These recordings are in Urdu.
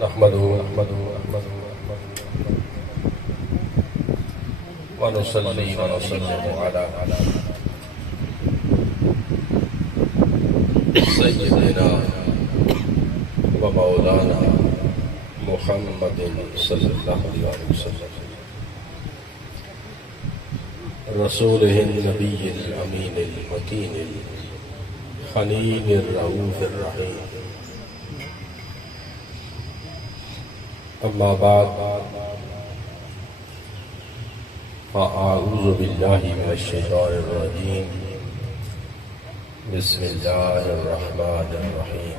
نحمده ونصلي ونسلم على سيدنا ومولانا محمد صلی اللہ علیہ وسلم رسوله النبي الأمين المكين الخليل الرؤوف الرحيم. أما بعد فأعوذ بالله من الشيطان الرجيم. بسم الله الرحمن الرحيم.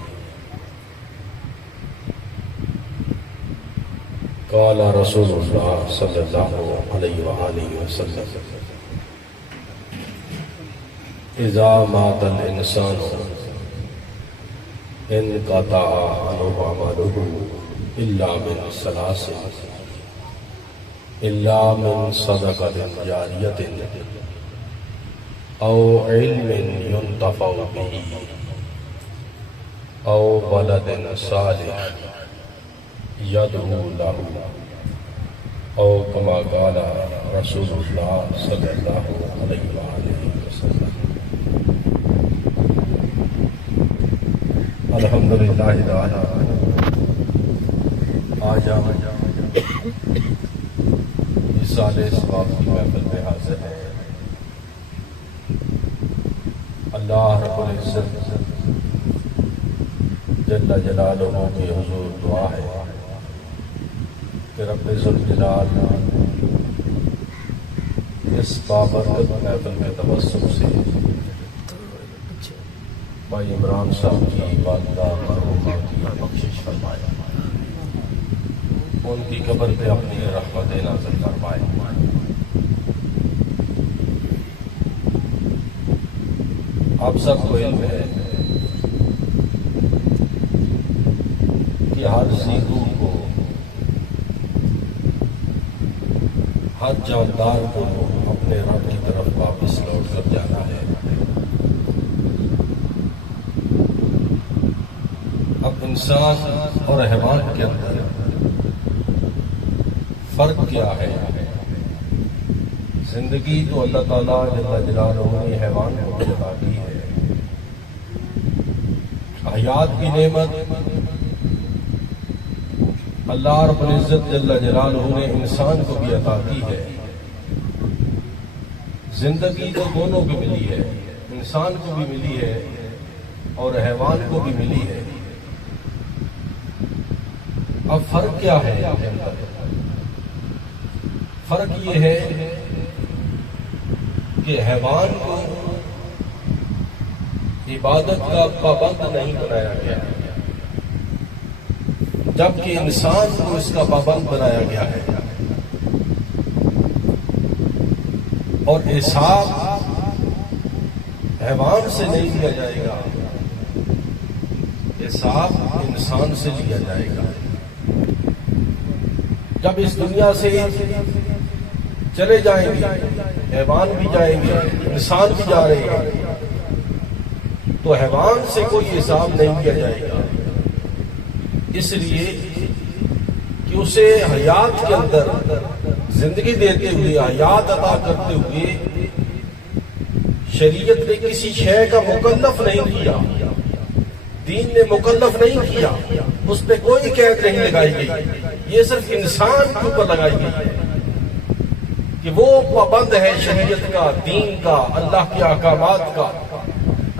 قال رسول الله صلى الله عليه وآله وسلم اذا مات الانسان انقطع عنه عمله الا من ثلاث الا من صدقة جارية او علم ينتفع به او ولد صالح يدعو له او كما قال رسول الله صلى الله عليه وآله وسلم. الحمدللہ تعالی آج ہم اِسال ثواب کی محفل میں حاضر ہیں. اللہ رب العزت جل جلالہ کی حضور دعا ہے کہ رب ذوالجلال اس بابرکت محفل میں تبسم سے بھائی عمران صاحب کی والدہ مرحومہ کی بخشش فرمائے، ان کی قبر پہ اپنی رحمت نازل فرمائے. آپ سب کو علم ہے کہ ہر ذی روح کو، ہر جاندار کو اپنے رب کی طرف واپس لوٹ کر جانا ہے. اب انسان اور حیوان کے اندر فرق کیا ہے؟ زندگی تو اللہ تعالیٰ جل جلالہ نے حیوان کو عطا کی ہے. حیات کی نعمت اللہ رب العزت جل جلالہ نے انسان کو بھی عطا کی ہے. زندگی تو دونوں کو ملی ہے، انسان کو بھی ملی ہے اور حیوان کو بھی ملی ہے. اب فرق کیا ہے؟ فرق یہ ہے کہ حیوان کو عبادت کا پابند نہیں بنایا گیا جبکہ انسان کو اس کا پابند بنایا گیا ہے. اور حساب حیوان سے نہیں لیا جائے گا، حساب انسان سے لیا جائے گا. جب اس دنیا سے چلے جائیں گے، حیوان بھی جائیں گے، انسان بھی جا رہے ہیں، تو حیوان سے کوئی حساب نہیں کیا جائے گا. اس لیے کہ اسے حیات کے اندر زندگی دیتے ہوئے، حیات عطا کرتے ہوئے شریعت نے کسی شے کا مکلف نہیں کیا، دین نے مکلف نہیں کیا، اس پہ کوئی قید نہیں لگائی گئی. یہ صرف انسان کے اوپر لگائی گئی ہے کہ وہ پابند ہے شریعت کا، دین کا، اللہ کے احکامات کا،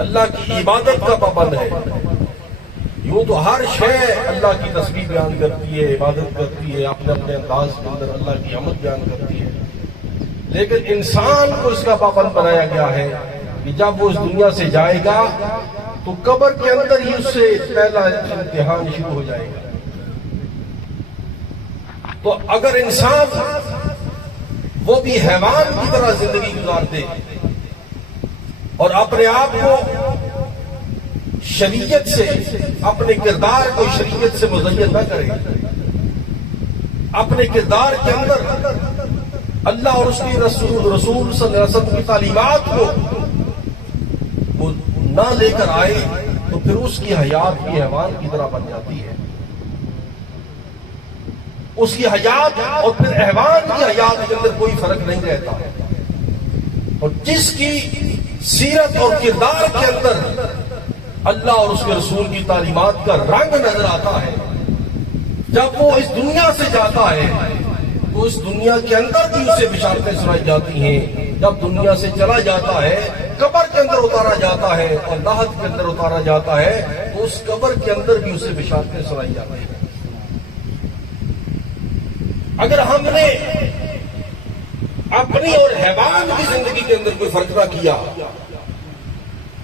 اللہ کی عبادت کا پابند ہے. یوں تو ہر شے اللہ کی تسبیح بیان کرتی ہے، عبادت کرتی ہے، اپنے اپنے انداز کے اندر اللہ کی حمد بیان کرتی ہے، لیکن انسان کو اس کا پابند بنایا گیا ہے کہ جب وہ اس دنیا سے جائے گا تو قبر کے اندر ہی اس سے پہلا امتحان شروع ہو جائے گا. تو اگر انسان وہ بھی حیوان کی طرح زندگی گزارتے اور اپنے آپ کو شریعت سے، اپنے کردار کو شریعت سے مزین نہ کرے، اپنے کردار کے اندر اللہ اور اس کی رسول صلی اللہ علیہ وسلم کی تعلیمات کو وہ نہ لے کر آئے تو پھر اس کی حیات بھی حیوان کی طرح بن جاتی ہے. اس کی حیات اور پھر حیوان کی حیات کے اندر کوئی فرق نہیں رہتا، اور جس کی سیرت اور کردار کے اندر اللہ اور اس کے رسول کی تعلیمات کا رنگ نظر آتا ہے، جب وہ اس دنیا سے جاتا ہے تو اس دنیا کے اندر بھی اسے بشارتیں سنائی جاتی ہیں، جب دنیا سے چلا جاتا ہے، قبر کے اندر اتارا جاتا ہے اور لاحت کے اندر اتارا جاتا ہے تو اس قبر کے اندر بھی اسے بشارتیں سنائی جاتی ہیں۔ اگر ہم نے اپنی اور حیوان کی زندگی کے اندر کوئی فرق نہ کیا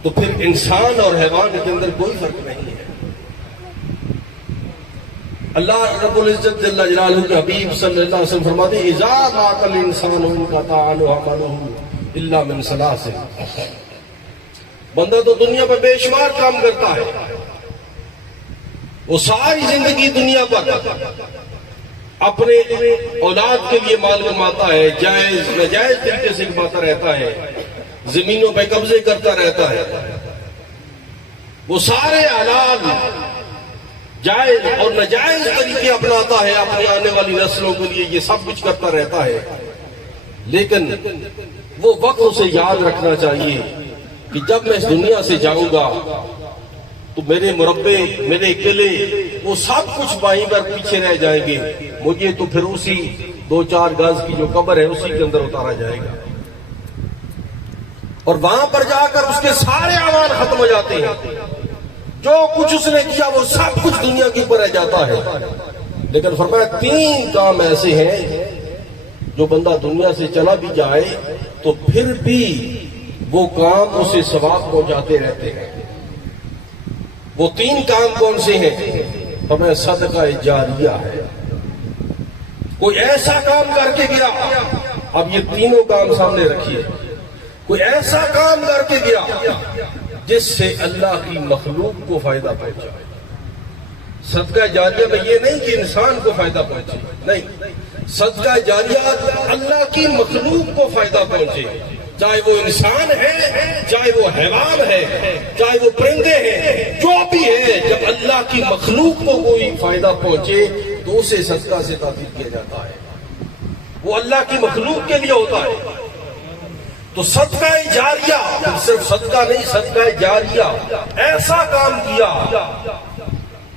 تو پھر انسان اور حیوان کے اندر کوئی فرق نہیں ہے۔ اللہ رب العزت جل جلالہ کے حبیب صلی اللہ علیہ وسلم فرماتے ہیں اذا مات الانسان انقطع عنہ عمله الا من ثلاث، بندہ تو دنیا پر بے شمار کام کرتا ہے، وہ ساری زندگی دنیا پر اپنے اولاد کے لیے مال کماتا ہے، جائز ناجائز طریقے سے کماتا رہتا ہے، زمینوں پہ قبضے کرتا رہتا ہے، وہ سارے حلال جائز اور ناجائز طریقے اپناتا ہے اپنی آنے والی نسلوں کے لیے، یہ سب کچھ کرتا رہتا ہے، لیکن وہ وقت اسے یاد رکھنا چاہیے کہ جب میں اس دنیا سے جاؤں گا تو میرے مربع، میرے قلعے، وہ سب کچھ بائیں پر پیچھے رہ جائیں گے، مجھے تو پھر اسی 2-4 گز کی جو قبر ہے اسی کے اندر اتارا جائے گا، اور وہاں پر جا کر اس کے سارے اعمال ختم ہو جاتے ہیں، جو کچھ اس نے کیا وہ سب کچھ دنیا کے اوپر رہ جاتا ہے، لیکن فرمایا 3 کام ایسے ہیں جو بندہ دنیا سے چلا بھی جائے تو پھر بھی وہ کام اسے ثواب پہنچاتے رہتے ہیں۔ وہ 3 کام کون سے ہیں؟ فرمایا صدقہ جاریہ ہے، کوئی ایسا کام کر کے گیا، اب یہ تینوں کام سامنے رکھیے، کوئی ایسا کام کر کے گیا جس سے اللہ کی مخلوق کو فائدہ پہنچا۔ صدقہ جاریہ میں یہ نہیں کہ انسان کو فائدہ پہنچے، نہیں، صدقہ جاریہ اللہ کی مخلوق کو فائدہ پہنچے، چاہے وہ انسان ہے، چاہے وہ حیوان ہے، چاہے وہ پرندے ہیں، جو بھی ہے، جب اللہ کی مخلوق کو کوئی فائدہ پہنچے تو اسے صدقہ سے تعبیر کیا جاتا ہے، وہ اللہ کی مخلوق کے لیے ہوتا ہے۔ تو صدقہ جاریہ صرف صدقہ نہیں، صدقہ جاریہ ایسا کام کیا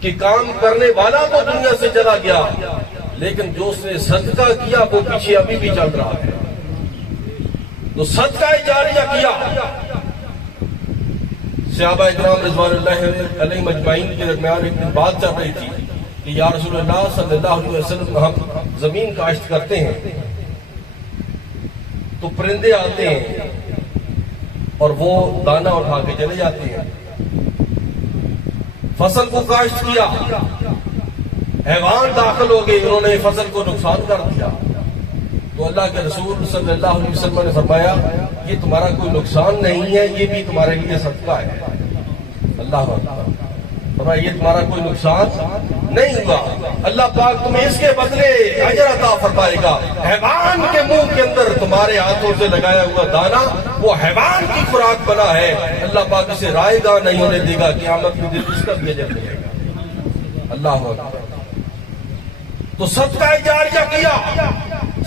کہ کام کرنے والا تو دنیا سے چلا گیا، لیکن جو اس نے صدقہ کیا وہ پیچھے ابھی بھی چل رہا ہے۔ تو صدقہ جاریہ کیا، صحابہ اکرام رضوان اللہ علیہ مجمعین کے درمیان ایک دن بات چل رہی تھی کہ یا رسول اللہ صلی اللہ علیہ وسلم ہم زمین کاشت کرتے ہیں تو پرندے آتے ہیں اور وہ دانہ اٹھا کے چلے جاتے ہیں، فصل کو کاشت کیا، حیوان داخل ہو گئے، انہوں نے فصل کو نقصان کر دیا، تو اللہ کے رسول صلی اللہ علیہ وسلم نے فرمایا یہ تمہارا کوئی نقصان نہیں ہے، یہ بھی تمہارے لیے صدقہ ہے۔ اللہ اکبر، فرمایا یہ تمہارا کوئی نقصان نہیں ہوا، اللہ پاک تمہیں اس کے بدلے اجر عطا فرمائے گا۔ حیوان کے منہ کے اندر تمہارے ہاتھوں سے لگایا ہوا دانا وہ حیوان کی خوراک بنا ہے، اللہ پاک اسے رائے گا نہیں ہونے دے گا، قیامت کے دن اس کا بھی اجر ملے گا۔ اللہ اکبر۔ تو صدقہ جاریہ کیا،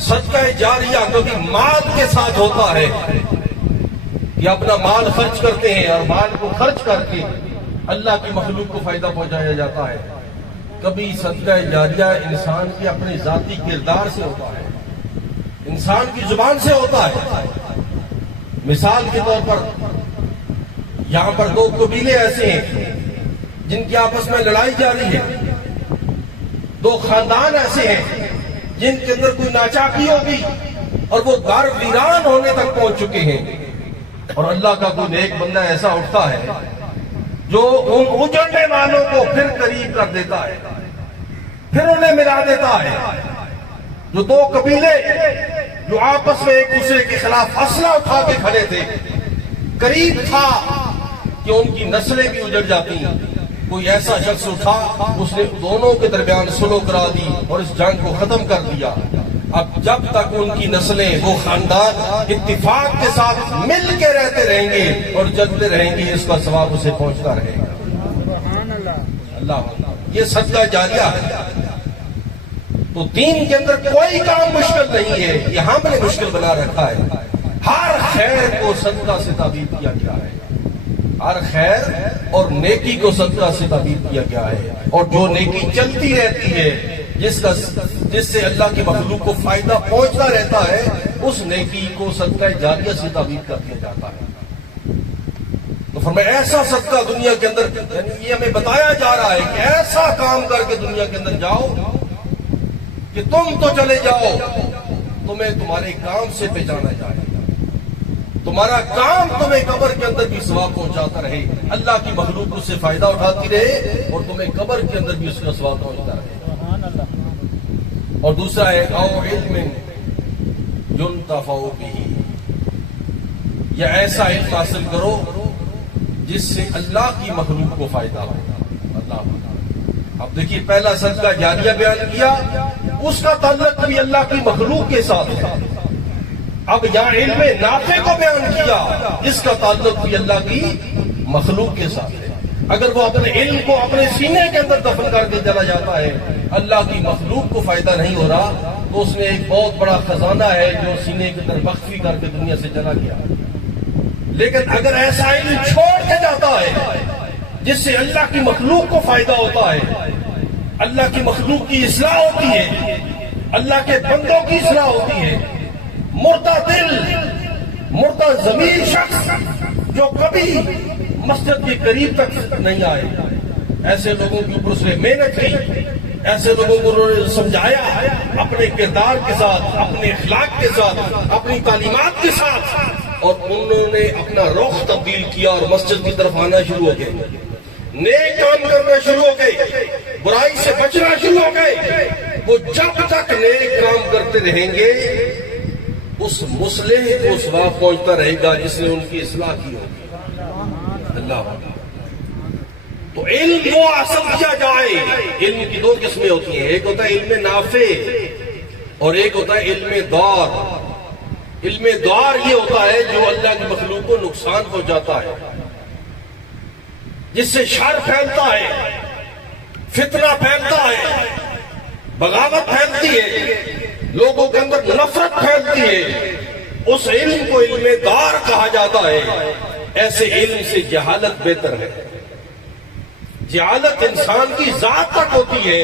صدقہ جاریہ کبھی مال کے ساتھ ہوتا ہے کہ اپنا مال خرچ کرتے ہیں اور مال کو خرچ کر کے اللہ کی مخلوق کو فائدہ پہنچایا جاتا ہے، کبھی صدقہ جاریہ انسان کے اپنے ذاتی کردار سے ہوتا ہے، انسان کی زبان سے ہوتا ہے۔ مثال کے طور پر یہاں پر 2 قبیلے ایسے ہیں جن کی آپس میں لڑائی جاری ہے، 2 خاندان ایسے ہیں جن کے اندر کوئی ناچاکی ہوگی اور وہ گھر ویران ہونے تک پہنچ چکے ہیں، اور اللہ کا کوئی نیک بندہ ایسا اٹھتا ہے جو ان اجڑنے والوں کو پھر قریب کر دیتا ہے، پھر انہیں ملا دیتا ہے۔ جو 2 قبیلے جو آپس میں ایک دوسرے کے خلاف اسلحہ اٹھا کے کھڑے تھے، قریب تھا کہ ان کی نسلیں بھی اجڑ جاتی ہیں، کوئی ایسا شخص اٹھا، اس نے دونوں کے درمیان صلح کرا دی اور اس جنگ کو ختم کر دیا۔ اب جب تک ان کی نسلیں، وہ خاندان اتفاق کے ساتھ مل کے رہتے رہیں گے اور چلتے رہیں گے، اس کا ثواب اسے پہنچتا رہے گا۔ اللہ، یہ صدقہ جاریہ ہے۔ تو تو دین کے اندر کوئی کام مشکل نہیں ہے، یہ ہم نے مشکل بنا رکھا ہے۔ ہر خیر کو صدقہ سے تعبیر کیا گیا ہے، ہر خیر اور نیکی کو صدقہ سے تعبیر کیا گیا ہے، اور جو نیکی چلتی رہتی ہے جس سے اللہ کی مخلوق کو فائدہ پہنچتا رہتا ہے، اس نیکی کو صدقہ جاریہ سے تعبیر کر دیا جاتا ہے۔ تو فرمایا ایسا صدقہ دنیا کے اندر، یعنی یہ ہمیں بتایا جا رہا ہے کہ ایسا کام کر کے دنیا کے اندر جاؤ کہ تم تو چلے جاؤ، تمہیں تمہارے کام سے پہچانا جائے، تمہارا کام تمہیں قبر کے اندر بھی ثواب پہنچاتا رہے، اللہ کی مخلوق اس سے فائدہ اٹھاتی رہے اور تمہیں قبر کے اندر بھی اس کا ثواب پہنچتا رہے۔ اور دوسرا ہے او علم ينتفع به، یا ایسا علم حاصل کرو جس سے اللہ کی مخلوق کو فائدہ ہو۔ اللہ، اب دیکھیے پہلا صدقہ جاریہ بیان کیا، اس کا تعلق بھی اللہ کی مخلوق کے ساتھ ہے۔ اب یہاں علم نافع کو بیان کیا، اس کا تعلق بھی اللہ کی مخلوق کے ساتھ ہے۔ اگر وہ اپنے علم کو اپنے سینے کے اندر دفن کر کے چلا جاتا ہے، اللہ کی مخلوق کو فائدہ نہیں ہو رہا، تو اس نے ایک بہت بڑا خزانہ ہے جو سینے کے اندر مخفی کر کے دنیا سے چلا گیا۔ لیکن اگر ایسا علم چھوڑ کے جاتا ہے جس سے اللہ کی مخلوق کو فائدہ ہوتا ہے، اللہ کی مخلوق کی اصلاح ہوتی ہے، اللہ کے بندوں کی اصلاح ہوتی ہے، مردہ دل، مردہ ضمیر شخص جو کبھی مسجد کے قریب تک نہیں آئے، ایسے لوگوں کے اوپر اس نے محنت کی، ایسے لوگوں کو انہوں نے سمجھایا اپنے کردار کے ساتھ، اپنے اخلاق کے ساتھ، اپنی تعلیمات کے ساتھ، اور انہوں نے اپنا رخ تبدیل کیا اور مسجد کی طرف آنا شروع ہو گئے، نیک کام کرنا شروع ہو گئے، برائی سے بچنا شروع ہو گئے۔ وہ جب تک نیک کام کرتے رہیں گے اس مصلح کو ثواب پہنچتا رہے گا جس نے ان کی اصلاح کی ہوگی۔ اللہ، تو علم وہ حاصل کیا جائے۔ علم کی دو قسمیں ہوتی ہیں، ایک ہوتا ہے علم نافع اور ایک ہوتا ہے علم دار۔ علم دار یہ ہوتا ہے جو اللہ کی مخلوق کو نقصان پہنچاتا ہے، جس سے شر پھیلتا ہے، فتنہ پھیلتا ہے، بغاوت پھیلتی ہے، لوگوں کے اندر نفرت پھیلتی ہے، اس علم کو علم دار کہا جاتا ہے۔ ایسے علم سے جہالت بہتر ہے۔ جہالت انسان کی ذات تک ہوتی ہے،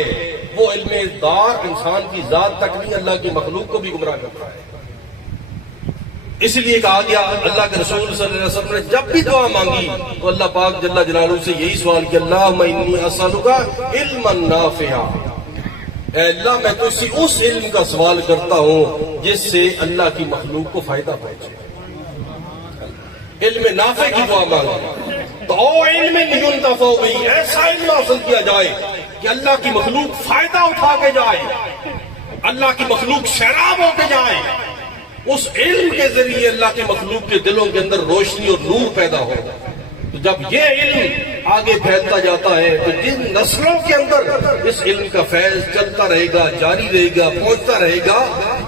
وہ علم دار انسان کی ذات تک نہیں، اللہ کی مخلوق کو بھی گمراہ کرتا ہے۔ اس لیے کہا گیا، اللہ کے رسول صلی اللہ علیہ وسلم نے جب بھی دعا مانگی تو اللہ پاک جل جلالہ سے یہی سوال کیا، اللہم انی اسألک علما نافعا، اے اللہ میں تو اس علم کا سوال کرتا ہوں جس سے اللہ کی مخلوق کو فائدہ پہنچے۔ علم نافع کی دعا مانگی تو او علم ينتفع به، ایسا علم حاصل کیا جائے کہ اللہ کی مخلوق فائدہ اٹھا کے جائے، اللہ کی مخلوق سیراب ہو کے جائے، اس علم کے ذریعے اللہ کے مخلوق کے دلوں کے اندر روشنی اور نور پیدا ہو۔ تو جب یہ علم آگے پھیلتا جاتا ہے تو جن نسلوں کے اندر اس علم کا فیض چلتا رہے گا، جاری رہے گا، پہنچتا رہے گا،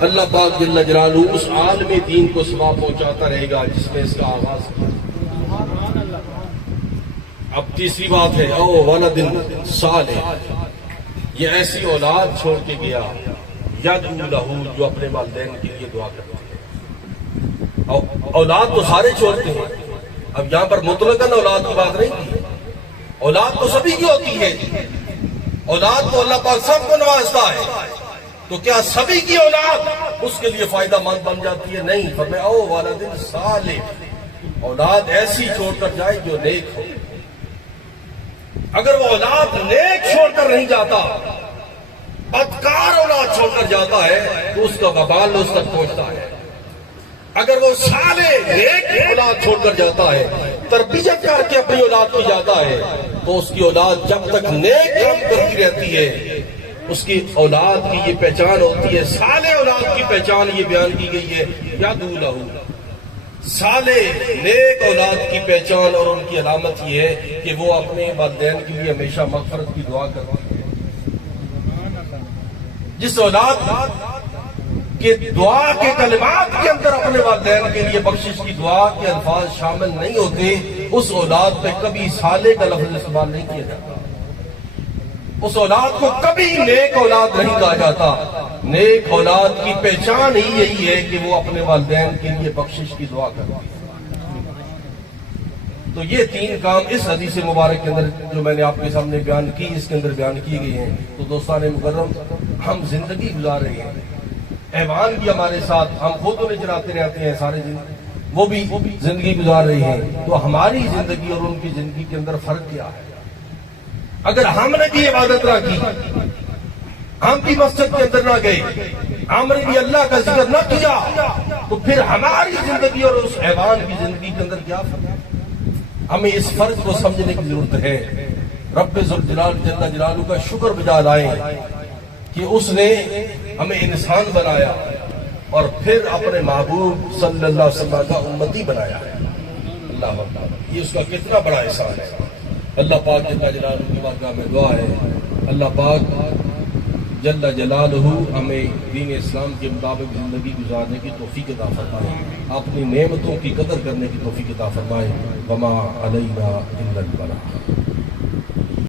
اللہ پاک جل جلالہ اس عالم دین کو ثواب پہنچاتا رہے گا جس میں اس کا آغاز ہے۔ اب تیسری بات ہے او ولد صالح، یہ ایسی اولاد چھوڑ کے گیا یدعو لہ، جو اپنے والدین کے لیے دعا کرتا ہے۔ اولاد تو سارے چھوڑتے ہیں، اب یہاں پر مطلقاً اولاد کی بات نہیں کی، اولاد تو سبھی کی ہوتی ہے، اولاد تو اللہ پاک سب کو نوازتا ہے، تو کیا سبھی کی اولاد اس کے لیے فائدہ مند بن جاتی ہے؟ نہیں، فرمایا او ولد صالح، اولاد ایسی چھوڑ کر جائے جو نیک ہو۔ اگر وہ اولاد نیک چھوڑ کر نہیں جاتا، بدکار اولاد چھوڑ کر جاتا ہے تو اس کا وبال اس تک پہنچتا ہے۔ اگر وہ صالح نیک اولاد چھوڑ کر جاتا ہے، تربیت کر کے اپنی اولاد کی جاتا ہے، تو اس کی اولاد جب تک نیک کام کرتی رہتی ہے، اس کی اولاد کی یہ پہچان ہوتی ہے۔ صالح اولاد کی پہچان یہ بیان کی گئی ہے، یدعو لہ، صالح نیک اولاد کی پہچان اور ان کی علامت یہ ہے کہ وہ اپنے والدین کے لیے ہمیشہ مغفرت کی دعا کرتے ہیں۔ جس اولاد کہ دعا کے کلمات کے اندر اپنے والدین کے لیے بخشش کی دعا کے الفاظ شامل نہیں ہوتے، اس اولاد پہ کبھی صالح کا لفظ استعمال نہیں کیا جاتا۔ اس اولاد کو کبھی نیک اولاد نہیں کہا جاتا. نیک اولاد کی پہچان ہی یہی ہے کہ وہ اپنے والدین کے لیے بخشش کی دعا کرتا ہے. تو یہ 3 کام اس حدیث مبارک کے اندر جو میں نے آپ کے سامنے بیان کی، اس کے اندر بیان کیے گئے ہیں. تو دوستان مکرم، ہم زندگی گزار رہے ہیں، حیوان بھی ہمارے ساتھ، ہم خود انہیں چلاتے رہتے ہیں سارے دن، وہ بھی زندگی گزار رہے ہیں. تو ہماری زندگی اور ان کی زندگی کے اندر فرق کیا ہے؟ اگر ہم نے بھی عبادت نہ کی، ہم بھی مسجد کے اندر نہ گئے، ہم نے بھی اللہ کا ذکر نہ کیا، تو پھر ہماری زندگی اور اس حیوان کی زندگی کے اندر کیا فرق ہے؟ ہمیں اس فرق کو سمجھنے کی ضرورت ہے. رب ذوالجلال جل جلالہ کا شکر بجا لائیں کہ اس نے ہمیں انسان بنایا اور پھر اپنے محبوب صلی اللہ علیہ وسلم کا امتی بنایا ہے. اللہ اکبر، یہ اس کا کتنا بڑا احسان ہے. اللہ پاک جل جلالہ کی بارگاہ میں دعا ہے، اللہ پاک جل جلالہ ہمیں دین اسلام کے مطابق زندگی گزارنے کی توفیق عطا فرمائے، اپنی نعمتوں کی قدر کرنے کی توفیق عطا فرمائے. وما علینا الا البلاغ.